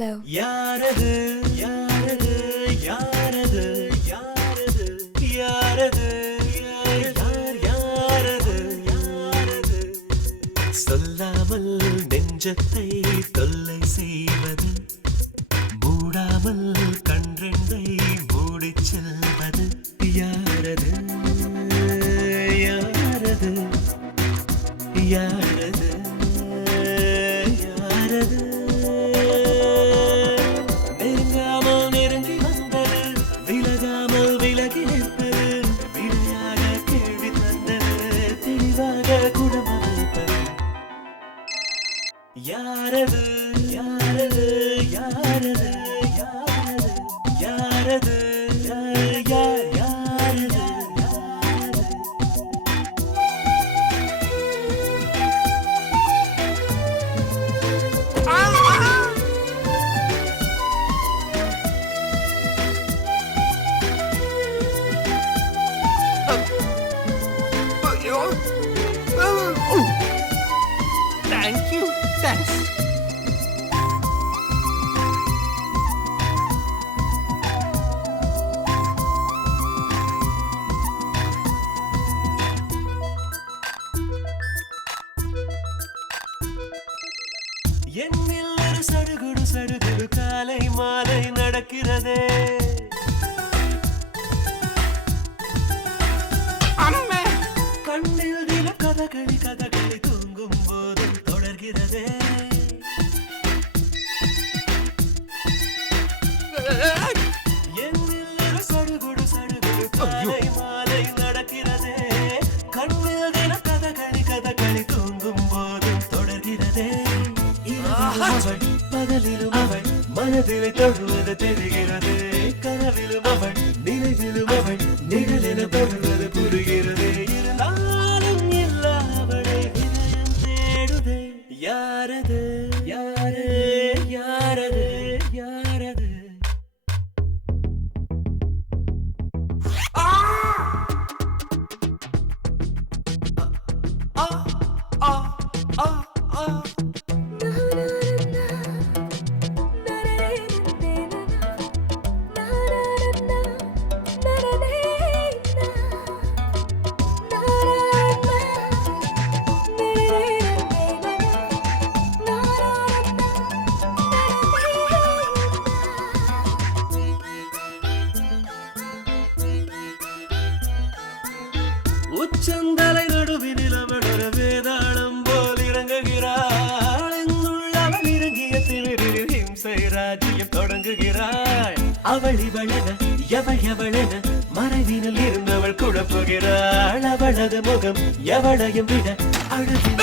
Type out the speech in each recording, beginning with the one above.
Hello. யாரது யாரது யாரது யாரது யாரது யார் யாரது யாரது சொல்லாமல் நெஞ்சத்தை தொல்லை செய்வது மூடாமல் கன்றெண்டை மூடிச் செல்வது யாரது யாரது யாரது யாரது நெருங்காமல் நெருங்கி வந்தது விலகாமல் விலகி நிற்பது விடையாக கேள்வி தந்தது தெளிவாக குணமாக வைப்பது யாரது யாரது யாரது யாரது யாரது யார் யாரது Thank you. Thanks. என்னில் ஒரு சடுகுடு சடுகுடு காலை மாலை நடக்கிறதே அம்மே கண்ணில் தின கதகளி கதகளி தூங்கும் போதும் தொடர்கிறதே என்னில் ஒரு சடுகுடு சடுகுடு காலை மாலை நடக்கிறதே கண்ணில் தின கதகளி கதகளி தூங்கும் போதும் தொடர்கிறதே அவள் பகலிலும் அவள் மனதிலே தொழுவது தெரிகிறது கனவிலும் அவள் நினைவிலும் அவள் நிழலென தொழுவது புரிகிறது இருந்தாலும் எல்லா அவளை இதயம் தேடுதே யாரது யாரது யாரது யாரது ஆ ஆ ஆ ஆ உச்சந்தலை நடுவினில் அவள் ஒரு வேதாளம் போல் இறங்குகிறாள் என்னுள்ளவள் இறங்கிய திமிரில் ஹிம்சை ராஜ்யம் தொடங்குகிறாள் அவள் இவளென எவள் எவளென மறைவினில் இருந்தவள் குழப்புகிறாள் அவளது முகம் எவளையும் விட அழகின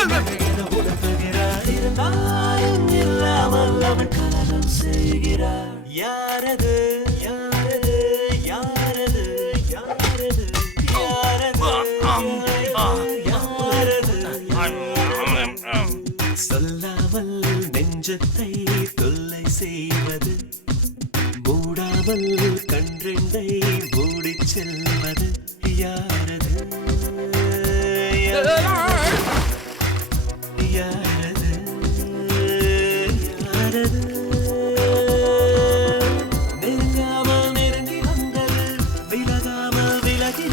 உணர்த்துகிறாள் இருந்தாலும் இல்லாமல் அவள் கலகம் செய்கிறாள் யாரது யாரது யாரது யாரது சொல்லாமல் நெஞ்சத்தை தொல்லை செய்வது மூடாமல் கன்றெண்டை மூடிச் செல்வது யாரது யாரது யாரது நெருங்காமல் நெருங்கி வந்தது விலகாமல் விலகி